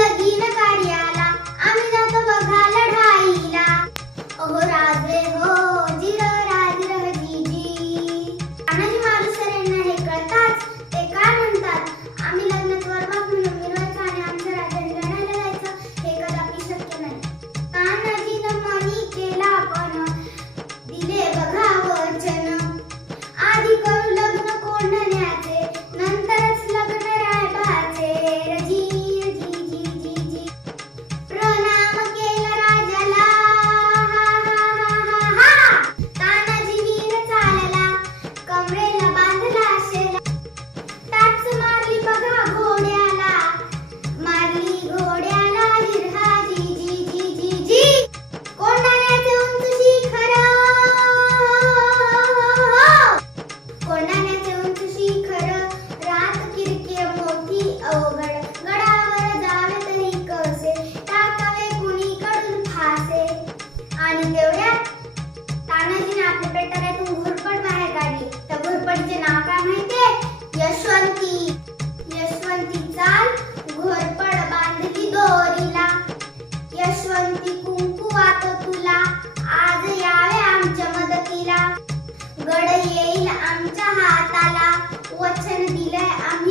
लगी ना हाताला वचन दिलंय आम्ही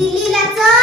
दिलीलाचं